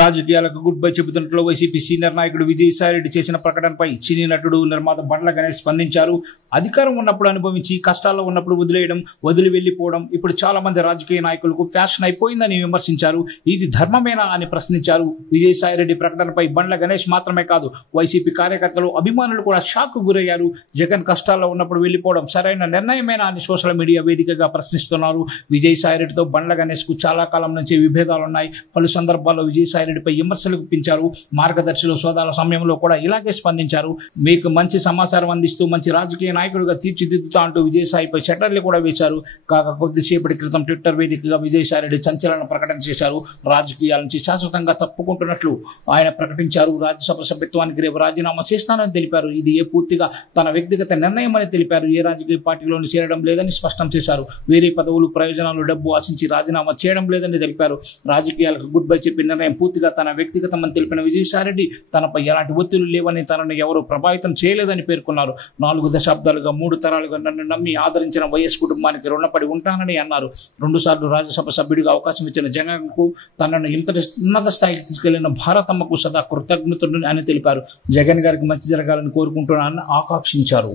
రాజకీయాలకు good bye చెబుతున్నట్లు YCP senior నాయకుడు విజయసాయిరెడ్డి చేసిన ప్రకటనపై సినీ నటుడు నిర్మాత బండ్ల గణేష్ స్పందించారు. అధికారం ఉన్నప్పుడు అనుభవించి కష్టాల్లో ఉన్నప్పుడు వదిలి వెళ్లిపోవడం ఇప్పుడు చాలా మంది రాజకీయ నాయకులకు ఫ్యాషన్ అయిపోయిందని విమర్శించారు. ఇది ధర్మమేనా అని ప్రశ్నించారు. విజయసాయిరెడ్డి ప్రకటనపై బండ్ల గణేష్ మాత్రమే కాదు, వైసీపీ కార్యకర్తలు, అభిమానులు కూడా షాక్ గురయ్యారు. జగన్ కష్టాల్లో ఉన్నప్పుడు వెళ్లిపోవడం సరైన నిర్ణయమేనా అని సోషల్ మీడియా వేదికగా ప్రశ్నిస్తున్నారు. విజయసాయిరెడ్డితో బండ్ల గణేష్ కు చాలా కాలం నుంచి విభేదాలున్నాయి. పలు సందర్భాల్లో విజయసాయిరెడ్డిపై విమర్శలు గుప్పించారు. మార్గదర్శిలో సోదాల సమయంలో కూడా ఇలాగే స్పందించారు. మీకు మంచి సమాచారం అందిస్తూ మంచి రాజకీయ నాయకుడిగా తీర్చిదిద్దుతా అంటూ విజయసాయిపై షట్టర్లు కూడా వేశారు. కాగా కొద్దిసేపటి క్రితం ట్విట్టర్ వేదికగా విజయసాయిరెడ్డి సంచలన ప్రకటన చేశారు. రాజకీయాల నుంచి శాశ్వతంగా తప్పుకుంటున్నట్లు ఆయన ప్రకటించారు. రాజ్యసభ సభ్యత్వానికి రేపు రాజీనామా చేస్తానని తెలిపారు. ఇది పూర్తిగా తన వ్యక్తిగత నిర్ణయం అని తెలిపారు. ఏ రాజకీయ పార్టీలోనూ చేరడం లేదని స్పష్టం చేశారు. వేరే పదవులు, ప్రయోజనాలు, డబ్బు ఆశించి రాజీనామా చేయడం లేదని తెలిపారు. రాజకీయాలకు గుడ్ బై చెప్పిన నిర్ణయం పూర్తిగా తన వ్యక్తిగతమని తెలిపిన విజయసాయిరెడ్డి తనపై ఎలాంటి ఒత్తిళ్లు లేవని, తనను ఎవరూ ప్రభావితం చేయలేదని పేర్కొన్నారు. 4 దశాబ్దాలుగా 3 తరాలుగా నన్ను నమ్మి ఆదరించిన వైఎస్ కుటుంబానికి రుణపడి ఉంటానని అన్నారు. 2 సార్లు రాజ్యసభ సభ్యుడిగా అవకాశం ఇచ్చిన జగన్కు, తనను ఉన్నత స్థాయికి తీసుకెళ్లిన భారతమ్మకు సదా కృతజ్ఞతలు అని తెలిపారు. జగన్ గారికి మంచి జరగాలని కోరుకుంటున్నానని ఆకాంక్షించారు.